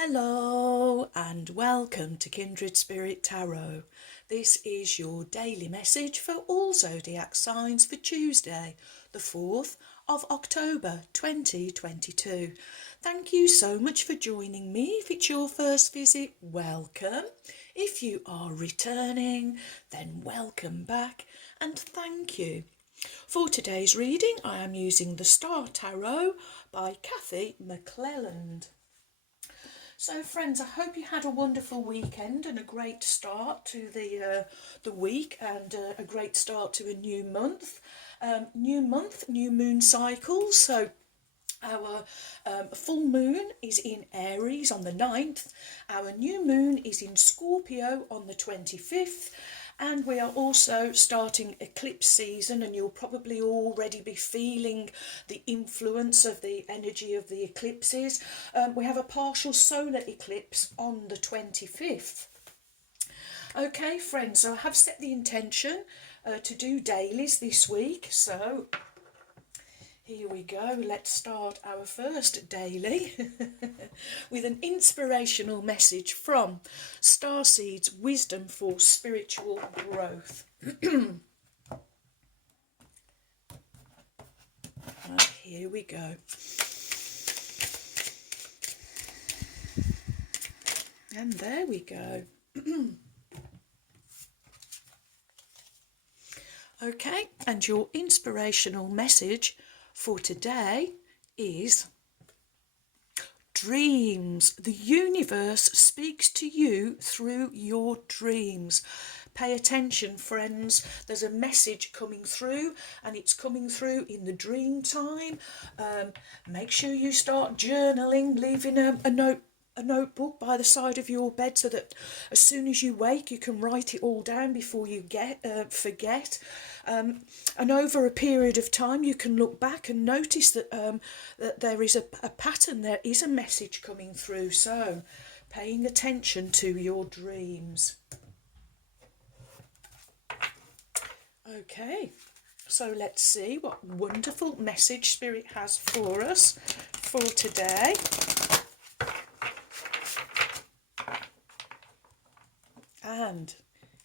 Hello and welcome to Kindred Spirit Tarot. This is your daily message for all zodiac signs for Tuesday, the 4th of October 2022. Thank you so much for joining me. If it's your first visit, welcome. If you are returning, then welcome back and thank you. For today's reading, I am using the Star Tarot by Kathy McClelland. So friends, I hope you had a wonderful weekend and a great start to the week and a great start to a new month. New moon cycle. So our full moon is in Aries on the 9th. Our new moon is in Scorpio on the 25th. And we are also starting eclipse season, and you'll probably already be feeling the influence of the energy of the eclipses. We have a partial solar eclipse on the 25th. Okay, friends, so I have set the intention to do dailies this week. So here we go. Let's start our first daily with an inspirational message from Starseed's Wisdom for Spiritual Growth. Here we go. And there we go. Okay, and your inspirational message for today is dreams. The universe speaks to you through your dreams. Pay attention, friends. There's a message coming through, and it's coming through in the dream time. Make sure you start journaling, leaving a notebook by the side of your bed so that as soon as you wake you can write it all down before you forget. And over a period of time you can look back and notice that that there is a pattern, there is a message coming through. So paying attention to your dreams. Okay, so let's see what wonderful message Spirit has for us for today. And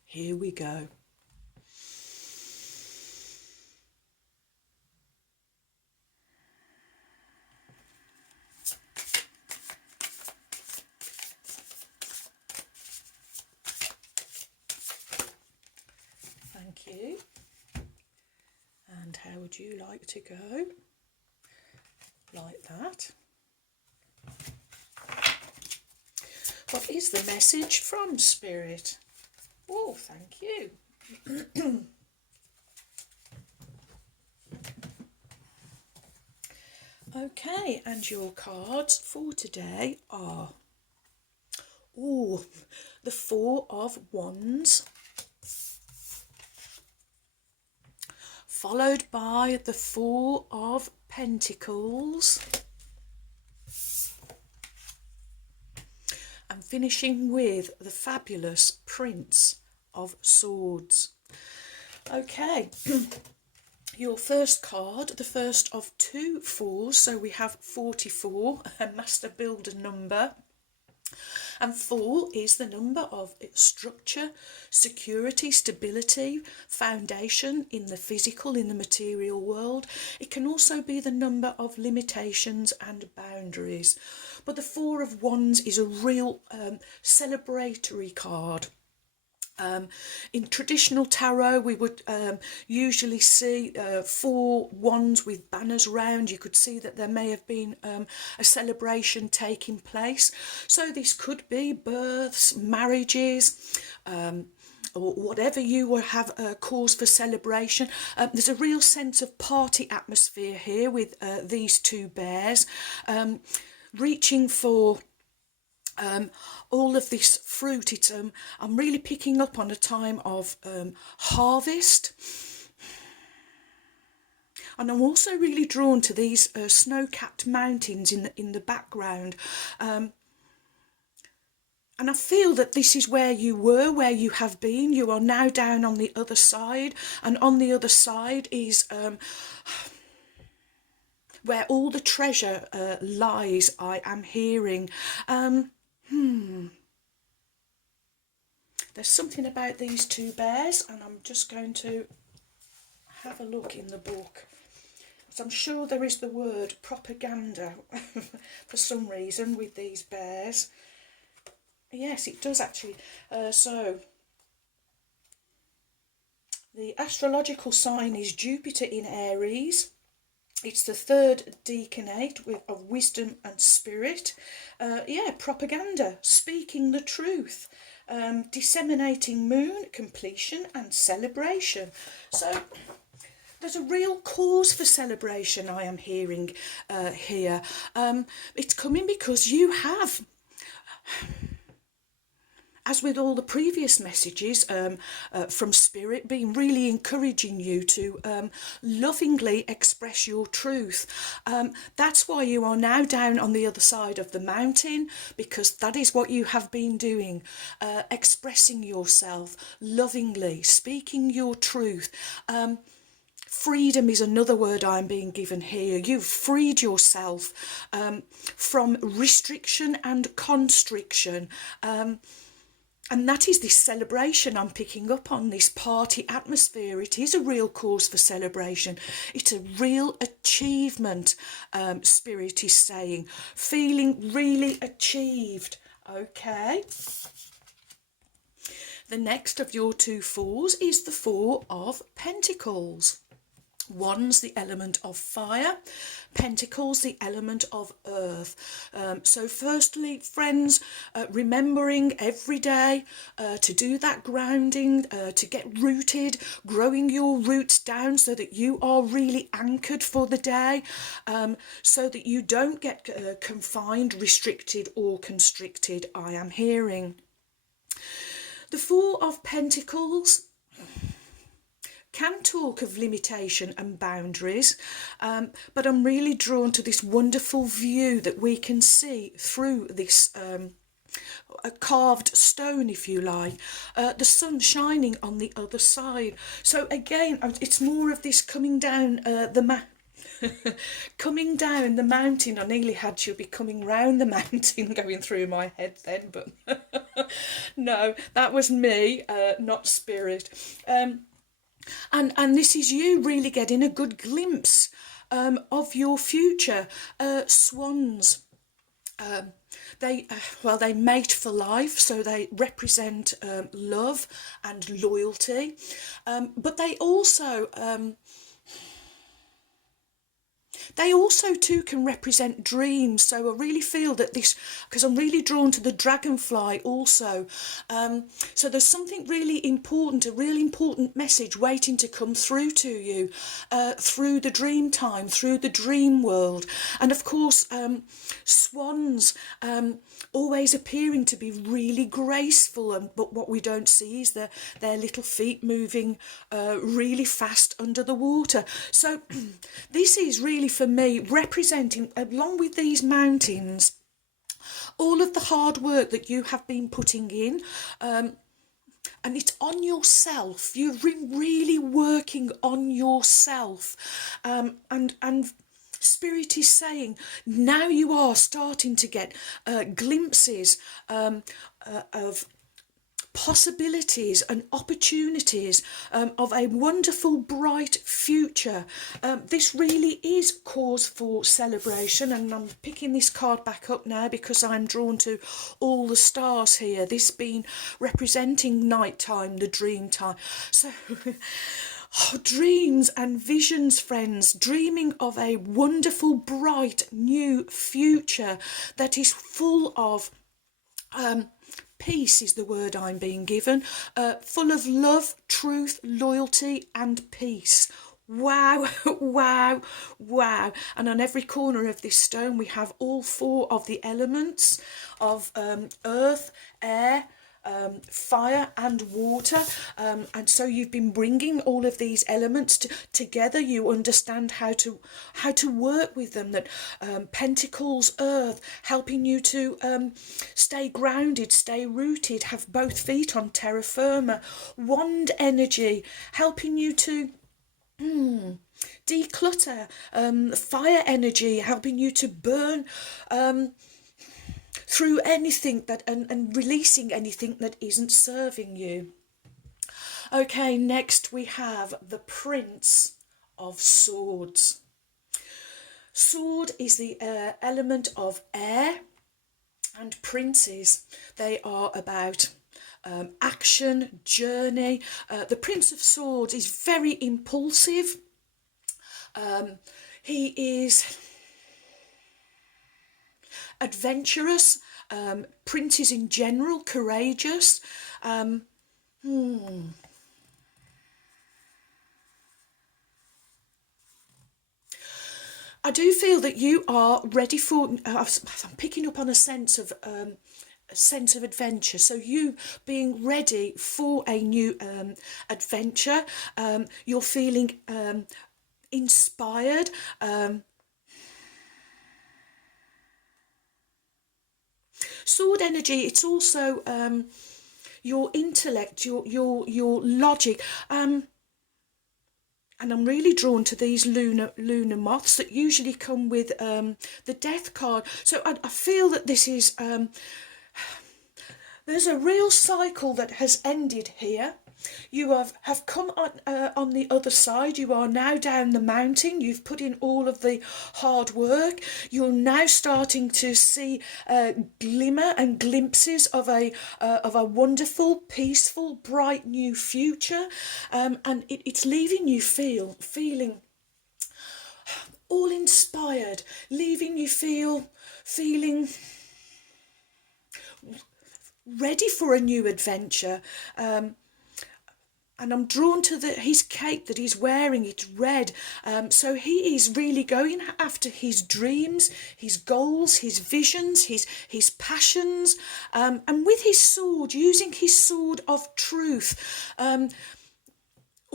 here we go. Thank you. And how would you like to go? Like that. What is the message from Spirit? Oh, thank you. Okay, and your cards for today are the Four of Wands, followed by the Four of Pentacles, and finishing with the fabulous Prince of Swords. Okay, your first card, the first of two fours, so we have 44, a master builder number. And 4 is the number of structure, security, stability, foundation in the physical, in the material world. It can also be the number of limitations and boundaries. But the Four of Wands is a real celebratory card. In traditional tarot, we would usually see 4 wands with banners round. You could see that there may have been a celebration taking place. So this could be births, marriages, or whatever you will have a cause for celebration. There's a real sense of party atmosphere here with these two bears reaching for all of this fruit. I'm really picking up on a time of harvest, and I'm also really drawn to these snow-capped mountains in the background, and I feel that this is where you were, where you have been. You are now down on the other side, and on the other side is where all the treasure lies, I am hearing. There's something about these two bears, and I'm just going to have a look in the book. So I'm sure there is the word propaganda for some reason with these bears. Yes, it does actually. So the astrological sign is Jupiter in Aries. It's the third decanate of wisdom and spirit. Propaganda, speaking the truth, disseminating moon, completion and celebration. So there's a real cause for celebration I am hearing here. It's coming because you have, as with all the previous messages from Spirit, been really encouraging you to lovingly express your truth. That's why you are now down on the other side of the mountain, because that is what you have been doing, expressing yourself lovingly, speaking your truth. Freedom is another word I'm being given here. You've freed yourself from restriction and constriction. And that is this celebration I'm picking up on, this party atmosphere. It is a real cause for celebration. It's a real achievement, Spirit is saying. Feeling really achieved. Okay. The next of your two fours is the Four of Pentacles. One's the element of fire, Pentacles the element of earth. So firstly, friends, remembering every day to do that grounding, to get rooted, growing your roots down so that you are really anchored for the day, so that you don't get confined, restricted or constricted, I am hearing. The Four of Pentacles can talk of limitation and boundaries, but I'm really drawn to this wonderful view that we can see through this a carved stone, if you like, the sun shining on the other side. So again, it's more of this coming down coming down the mountain. I nearly had you be coming round the mountain going through my head then, but no, that was me, not Spirit. And this is you really getting a good glimpse of your future. Swans, they mate for life, so they represent love and loyalty, but they also too can represent dreams. So I really feel that this, because I'm really drawn to the dragonfly also, so there's something really important, a really important message waiting to come through to you through the dream time, through the dream world. And of course, swans always appearing to be really graceful, but what we don't see is their little feet moving really fast under the water. So this is really, for me, representing, along with these mountains, all of the hard work that you have been putting in, and it's on yourself. You're really working on yourself, and Spirit is saying now you are starting to get glimpses of possibilities and opportunities of a wonderful, bright future. This really is cause for celebration, and I'm picking this card back up now because I'm drawn to all the stars here, this being representing nighttime, the dream time. So dreams and visions, friends, dreaming of a wonderful, bright, new future that is full of peace is the word I'm being given, full of love, truth, loyalty and peace. Wow, wow, wow. And on every corner of this stone we have all four of the elements of earth, air, fire and water, and so you've been bringing all of these elements together. You understand how to work with them. That Pentacles, earth, helping you to stay grounded, stay rooted, have both feet on terra firma. Wand energy, helping you to declutter. Fire energy, helping you to burn through anything that and releasing anything that isn't serving you. Okay, next we have the Prince of Swords. Sword is the element of air, and princes, they are about action, journey. The Prince of Swords is very impulsive. He is adventurous. Princes in general, courageous. I do feel that you are ready for. I'm picking up on a sense of adventure. So you being ready for a new adventure. You're feeling inspired. Sword energy. It's also your intellect, your logic. And I'm really drawn to these lunar moths that usually come with the death card. So I feel that this is there's a real cycle that has ended here. You have come on the other side. You are now down the mountain. You've put in all of the hard work. You're now starting to see glimmer and glimpses of a wonderful, peaceful, bright new future, and it's leaving you feeling all inspired, leaving you feeling ready for a new adventure. And I'm drawn to his cape that he's wearing. It's red. So he is really going after his dreams, his goals, his visions, his passions. And with his sword, using his sword of truth.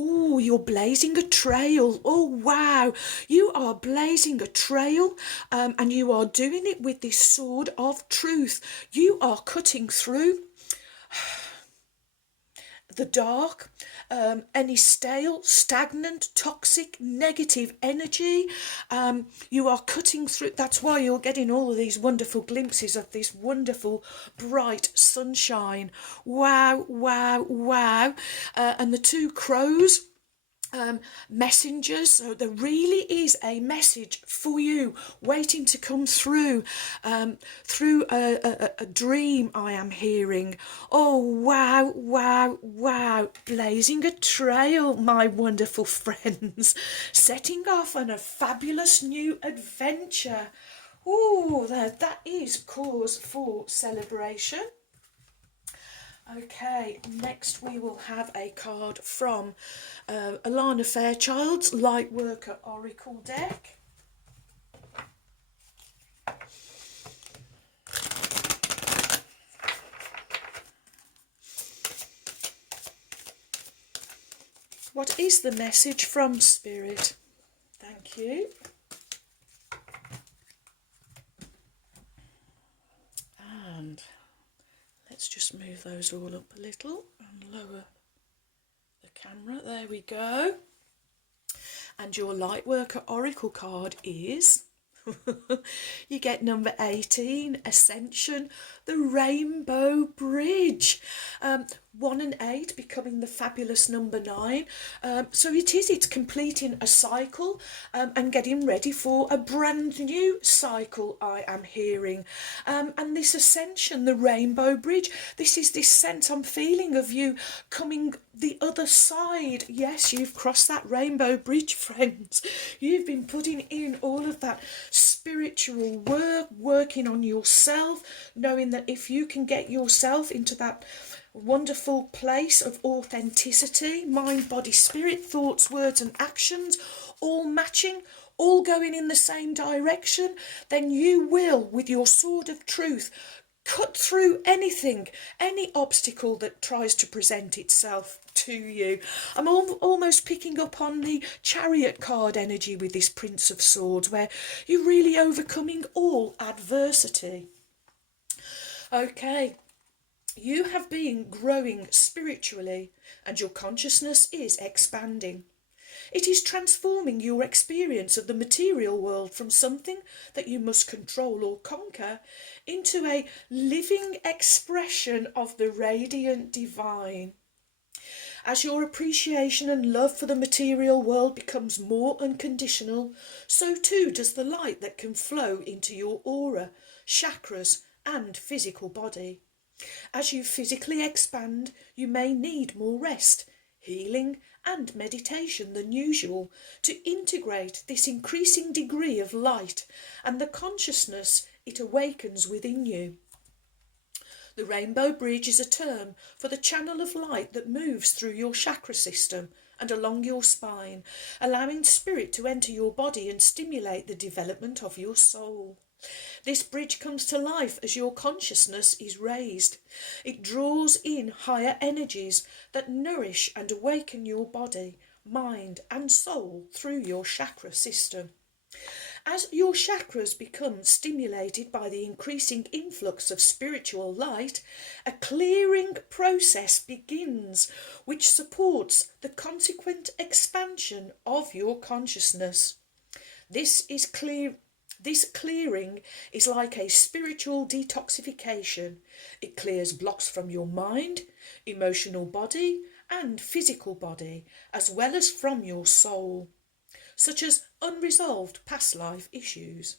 Oh, you're blazing a trail. Oh, wow. You are blazing a trail, and you are doing it with this sword of truth. You are cutting through the dark, any stale, stagnant, toxic, negative energy. You are cutting through. That's why you're getting all of these wonderful glimpses of this wonderful, bright sunshine. Wow, wow, wow. And the two crows, messengers. So there really is a message for you waiting to come through, through a dream I am hearing. Oh, wow, wow, wow. Blazing a trail, my wonderful friends. Setting off on a fabulous new adventure. Oh, that is cause for celebration. Okay, next we will have a card from Alana Fairchild's Lightworker Oracle deck. What is the message from Spirit? Thank you. And let's just move those all up a little and lower the camera. There we go. And your Lightworker Oracle card is, you get number 18, Ascension, the Rainbow Bridge. 1 and 8 becoming the fabulous number 9. So it's completing a cycle and getting ready for a brand new cycle, I am hearing. And this ascension, the Rainbow Bridge, this is this sense I'm feeling of you coming the other side. Yes, you've crossed that rainbow bridge, friends. You've been putting in all of that spiritual work, working on yourself, knowing that if you can get yourself into that wonderful place of authenticity, mind, body, spirit, thoughts, words and actions, all matching, all going in the same direction, then you will, with your sword of truth, cut through anything, any obstacle that tries to present itself to you. I'm almost picking up on the Chariot card energy with this Prince of Swords, where you're really overcoming all adversity. Okay. You have been growing spiritually and your consciousness is expanding. It is transforming your experience of the material world from something that you must control or conquer into a living expression of the radiant divine. As your appreciation and love for the material world becomes more unconditional, so too does the light that can flow into your aura, chakras, and physical body. As you physically expand, you may need more rest, healing, and meditation than usual to integrate this increasing degree of light and the consciousness it awakens within you. The rainbow bridge is a term for the channel of light that moves through your chakra system and along your spine, allowing spirit to enter your body and stimulate the development of your soul. This bridge comes to life as your consciousness is raised. It draws in higher energies that nourish and awaken your body, mind, and soul through your chakra system. As your chakras become stimulated by the increasing influx of spiritual light, a clearing process begins which supports the consequent expansion of your consciousness. This clearing is like a spiritual detoxification. It clears blocks from your mind, emotional body, and physical body, as well as from your soul, such as unresolved past life issues.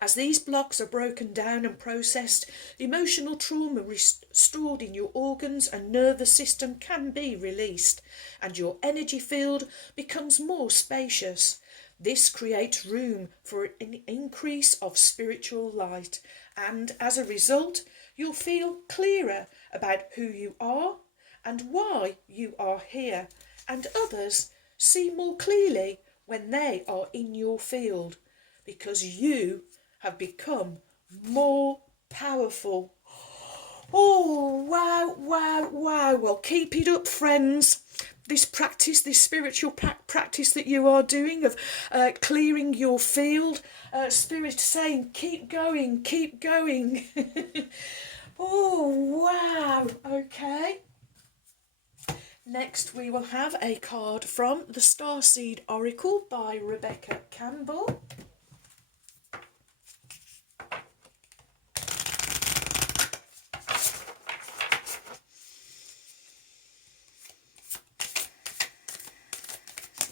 As these blocks are broken down and processed, the emotional trauma stored in your organs and nervous system can be released, and your energy field becomes more spacious. This creates room for an increase of spiritual light, and as a result, you'll feel clearer about who you are and why you are here, and others see more clearly when they are in your field, because you have become more powerful. Oh, wow, wow, wow. Well, keep it up, friends. This practice, this spiritual practice that you are doing of clearing your field, Spirit saying, keep going, keep going. Oh, wow. Okay. Next, we will have a card from the Starseed Oracle by Rebecca Campbell.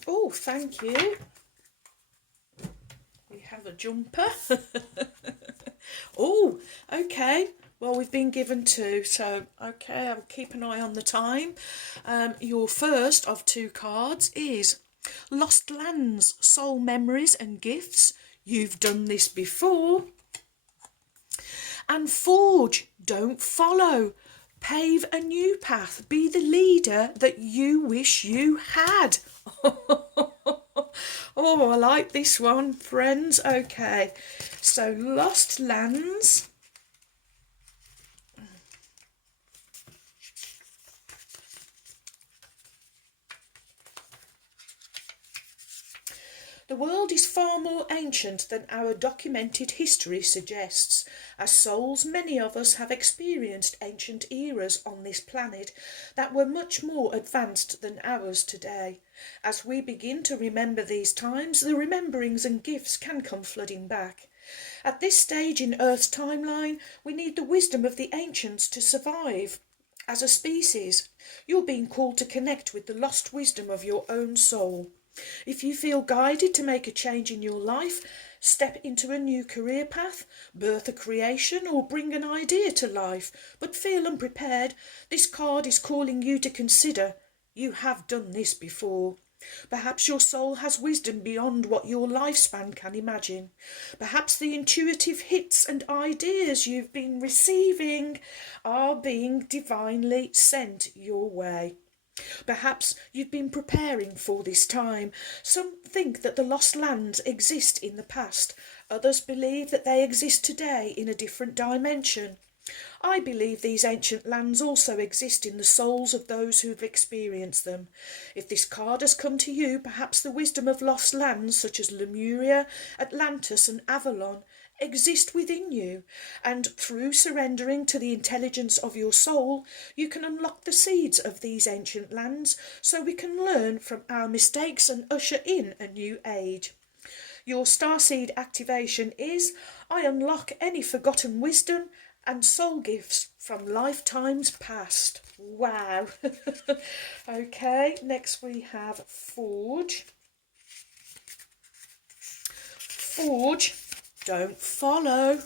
Oh, thank you. We have a jumper. Oh, okay. Well, we've been given two, so okay, I'll keep an eye on the time. Your first of two cards is Lost Lands, Soul Memories and Gifts. You've done this before. And Forge, don't follow. Pave a new path. Be the leader that you wish you had. Oh, I like this one, friends. Okay, so Lost Lands. The world is far more ancient than our documented history suggests. As souls, many of us have experienced ancient eras on this planet that were much more advanced than ours today. As we begin to remember these times, the rememberings and gifts can come flooding back. At this stage in Earth's timeline, we need the wisdom of the ancients to survive. As a species, you're being called to connect with the lost wisdom of your own soul. If you feel guided to make a change in your life, step into a new career path, birth a creation, or bring an idea to life, but feel unprepared, this card is calling you to consider you have done this before. Perhaps your soul has wisdom beyond what your lifespan can imagine. Perhaps the intuitive hits and ideas you've been receiving are being divinely sent your way. Perhaps you've been preparing for this time. Some think that the lost lands exist in the past. Others believe that they exist today in a different dimension. I believe these ancient lands also exist in the souls of those who have experienced them. If this card has come to you, perhaps the wisdom of lost lands such as Lemuria, Atlantis and Avalon exist within you, and through surrendering to the intelligence of your soul, you can unlock the seeds of these ancient lands so we can learn from our mistakes and usher in a new age. Your starseed activation is: I unlock any forgotten wisdom and soul gifts from lifetimes past. Wow. Okay, next we have Forge. Forge, don't follow.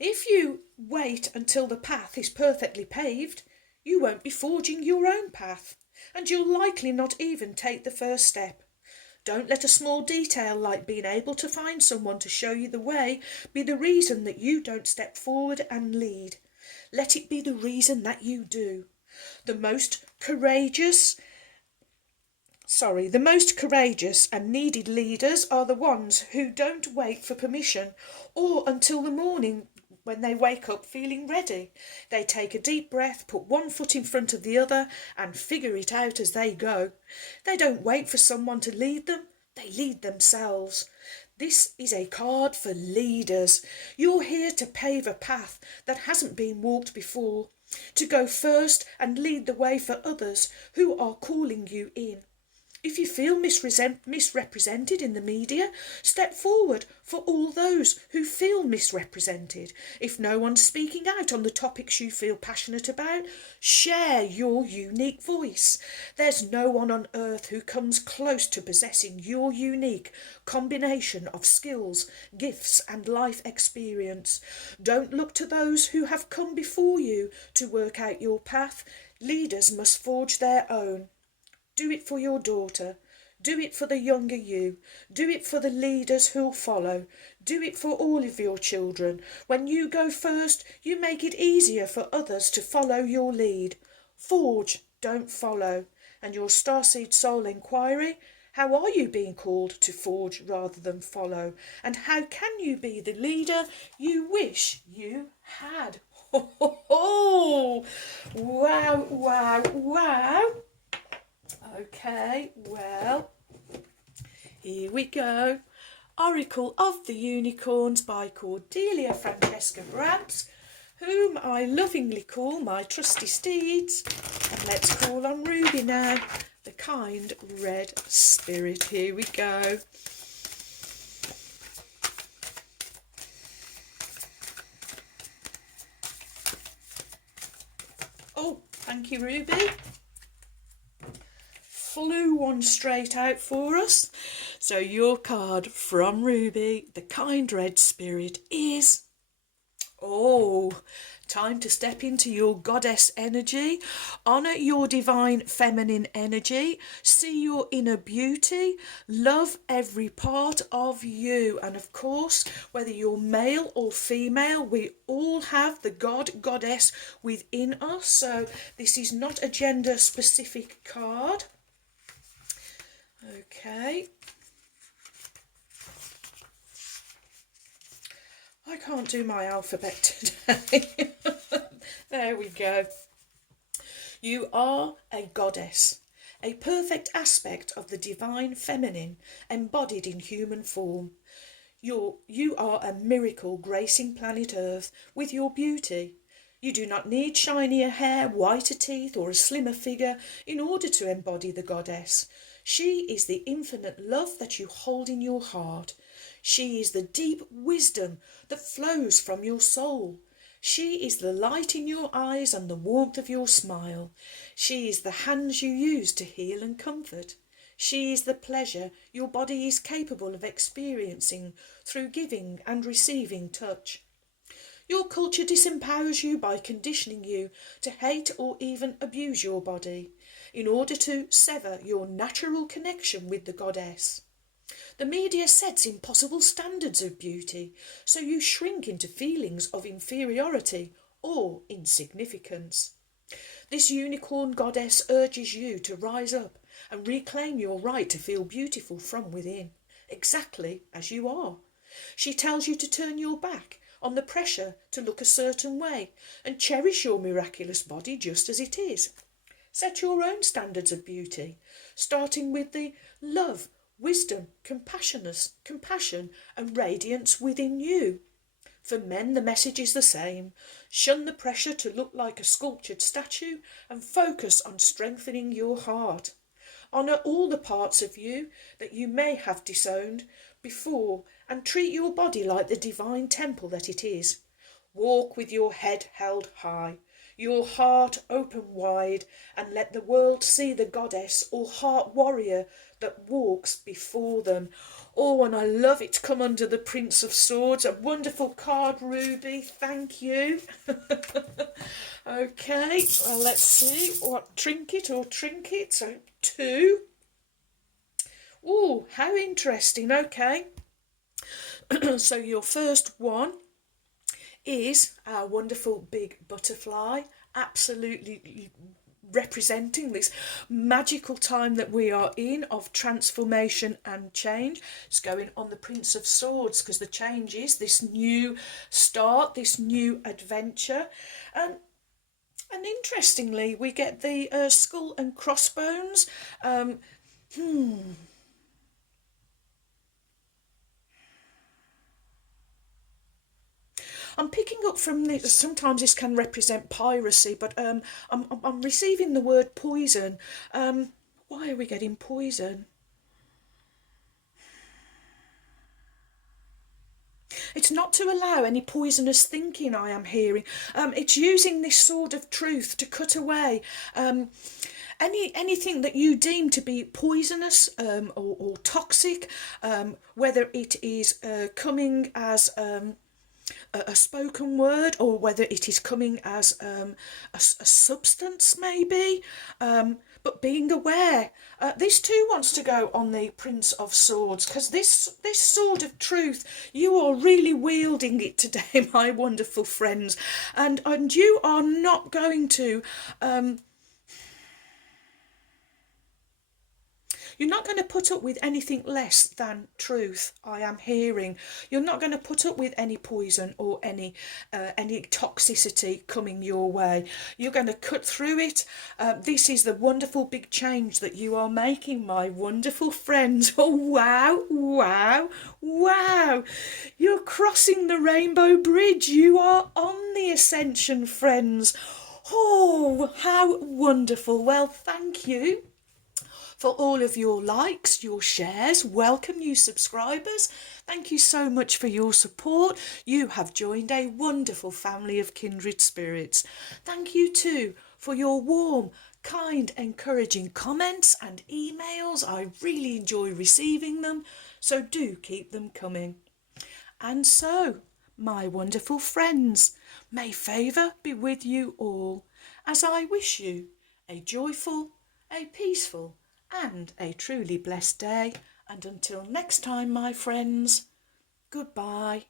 If you wait until the path is perfectly paved, you won't be forging your own path, and you'll likely not even take the first step. Don't let a small detail like being able to find someone to show you the way be the reason that you don't step forward and lead. Let it be the reason that you do. The most courageous and needed leaders are the ones who don't wait for permission or until the morning when they wake up feeling ready. They take a deep breath, put one foot in front of the other, and figure it out as they go. They don't wait for someone to lead them, they lead themselves. This is a card for leaders. You're here to pave a path that hasn't been walked before, to go first and lead the way for others who are calling you in. If you feel misrepresented in the media, step forward for all those who feel misrepresented. If no one's speaking out on the topics you feel passionate about, share your unique voice. There's no one on earth who comes close to possessing your unique combination of skills, gifts, and life experience. Don't look to those who have come before you to work out your path. Leaders must forge their own. Do it for your daughter. Do it for the younger you. Do it for the leaders who'll follow. Do it for all of your children. When you go first, you make it easier for others to follow your lead. Forge, don't follow. And your Starseed Soul Inquiry: how are you being called to forge rather than follow? And how can you be the leader you wish you had? Oh, wow, wow, wow. Okay, well, here we go. Oracle of the Unicorns by Cordelia Francesca Brabs, whom I lovingly call my trusty steeds. And let's call on Ruby now, the kind red spirit. Here we go. Oh, thank you, Ruby. Flew one straight out for us. So your card from Ruby, the kind red spirit, is, time to step into your goddess energy, honour your divine feminine energy, see your inner beauty, love every part of you. And of course, whether you're male or female, we all have the goddess within us. So this is not a gender specific card. Okay. I can't do my alphabet today. There we go. You are a goddess, a perfect aspect of the divine feminine embodied in human form. You are a miracle gracing planet Earth with your beauty. You do not need shinier hair, whiter teeth, or a slimmer figure in order to embody the goddess. She is the infinite love that you hold in your heart. She is the deep wisdom that flows from your soul. She is the light in your eyes and the warmth of your smile. She is the hands you use to heal and comfort. She is the pleasure your body is capable of experiencing through giving and receiving touch. Your culture disempowers you by conditioning you to hate or even abuse your body in order to sever your natural connection with the goddess. The media sets impossible standards of beauty, so you shrink into feelings of inferiority or insignificance. This unicorn goddess urges you to rise up and reclaim your right to feel beautiful from within, exactly as you are. She tells you to turn your back on the pressure to look a certain way and cherish your miraculous body just as it is. Set your own standards of beauty, starting with the love, wisdom, compassion and radiance within you. For men, the message is the same. Shun the pressure to look like a sculptured statue and focus on strengthening your heart. Honour all the parts of you that you may have disowned before and treat your body like the divine temple that it is. Walk with your head held high, your heart open wide, and let the world see the goddess or heart warrior that walks before them. Oh, and I love it to come under the Prince of Swords. A wonderful card, Ruby. Thank you. Okay, well, let's see what trinket or trinkets. So 2. Oh, how interesting. Okay. So your first one is our wonderful big butterfly, absolutely representing this magical time that we are in of transformation and change. It's going on the Prince of Swords because the change is this new start, this new adventure. And interestingly, we get the skull and crossbones. I'm picking up from this, sometimes this can represent piracy, but I'm receiving the word poison. Why are we getting poison? It's not to allow any poisonous thinking, I am hearing. It's using this sword of truth to cut away anything that you deem to be poisonous or toxic, whether it is coming as a spoken word or whether it is coming as a substance maybe, but being aware. This too wants to go on the Prince of Swords because this sword of truth, you are really wielding it today, my wonderful friends, and you are not going to you're not going to put up with anything less than truth, I am hearing. You're not going to put up with any poison or any toxicity coming your way. You're going to cut through it. This is the wonderful big change that you are making, my wonderful friends. Oh, wow, wow, wow. You're crossing the rainbow bridge. You are on the ascension, friends. Oh, how wonderful. Well, thank you for all of your likes, your shares. Welcome, new subscribers. Thank you so much for your support. You have joined a wonderful family of kindred spirits. Thank you too for your warm, kind, encouraging comments and emails. I really enjoy receiving them, so do keep them coming. And so, my wonderful friends, may favour be with you all, as I wish you a joyful, a peaceful, and a truly blessed day. And until next time, my friends, goodbye.